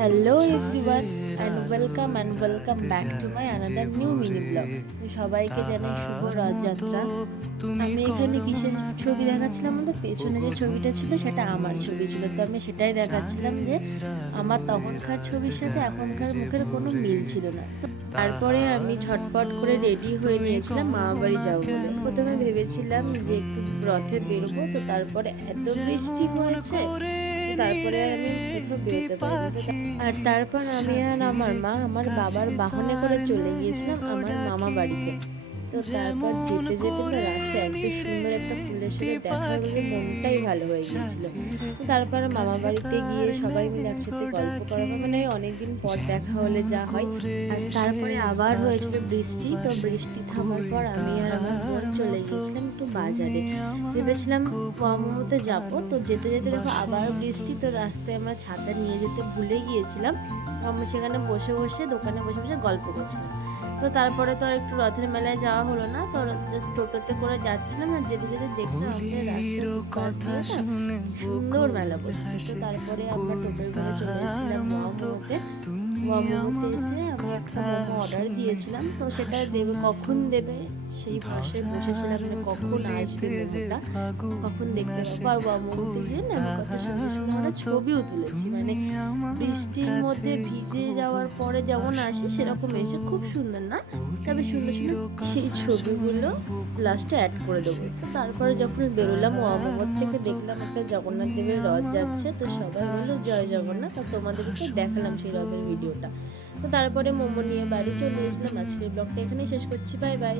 Hello everyone and welcome back to my another new mini blog. সবাইকে জানাই শুভ রথযাত্রা। আমি এখানে কিসের ছবি দেখাচ্ছিলাম বলতে, পেছনে যে ছবিটা ছিল সেটা আমার ছবি ছিল, তো আমি সেটাই দেখাচ্ছিলাম যে আমার তখনকার ছবির সাথে এখনকার মুখের কোনো মিল ছিল না। তারপরে আমি ঝটপট করে রেডি হয়ে নিয়েছিলাম মামা বাড়ি যাবো বলে। প্রথমে ভেবেছিলাম যে একটু রথে বেরোবো, তো তারপরে এত বৃষ্টি হয়েছে, তারপরে আর আমি কোথাও বেরোতে পারিনি। আর তারপর আমি আর আমার মা আমার বাবার বাহনে করে চলে গিয়েছিলাম আমার মামা বাড়িতে। তো তারপর যেতে যেতে তো রাস্তায় এত সুন্দর একটা ফুলের সাথে দেখা হলে মনটাই ভালো হয়ে গিয়েছিল। তারপর মামা বাড়িতে গিয়ে সবাই মিলে একসাথে গল্প করা, মানে অনেকদিন পর দেখা হলে যা হয়। আর তারপরে আবার হয়েছিল বৃষ্টি, তো বৃষ্টি থামার পর আমি আর আমার বোন চলে গিয়েছিলাম একটু বাজারে। ভেবেছিলাম মোমোতে যাবো, তো যেতে যেতে দেখো আবার বৃষ্টি, তো রাস্তায় আমরা ছাতা নিয়ে যেতে ভুলে গিয়েছিলাম। আমরা সেখানে বসে বসে দোকানে বসে বসে গল্প করছিলাম। তো তারপরে তো আর একটু রথের মেলায় যাওয়া হলো না, তো জাস্ট টোটোতে করে যাচ্ছিলাম। আর যেতে যেতে দেখলাম আমাদের রাস্তার সুন্দর মেলা বসেছে। তো তারপরে আমরা টোটোয় করে চলে এসেছিলাম মোমোতে। মোমোতে এসে আমি একটা মোমো অর্ডার দিয়েছিলাম, তো সেটা দেবে কখন দেবে সেই বসে বসেছিলাম, মানে কখন আসবে মোমোটা, কখন দেখতে পাবো। আর মোমোতে গিয়ে না আমি কত সুন্দর সুন্দর আমরা ছবিও তুলেছি, মানে বৃষ্টির মধ্যে ভিজে যাওয়ার পরে যেমন আসে সেরকম এসে খুব সুন্দর না, তবে সুন্দর সুন্দর সেই ছবিগুলো লাস্টে অ্যাড করে দেবো। তারপরে যখন বেরোলাম মোমোর থেকে দেখলাম একটা জগন্নাথ দেবের রথ যাচ্ছে, তো সবাই বললো জয় জগন্নাথ। তো তোমাদেরকে দেখালাম সেই রথের ভিডিওটা। তো তারপরে মোমো নিয়ে বাড়ি চলে এসেছিলাম। আজকের ব্লগটা এখানেই শেষ করছি, বাই বাই।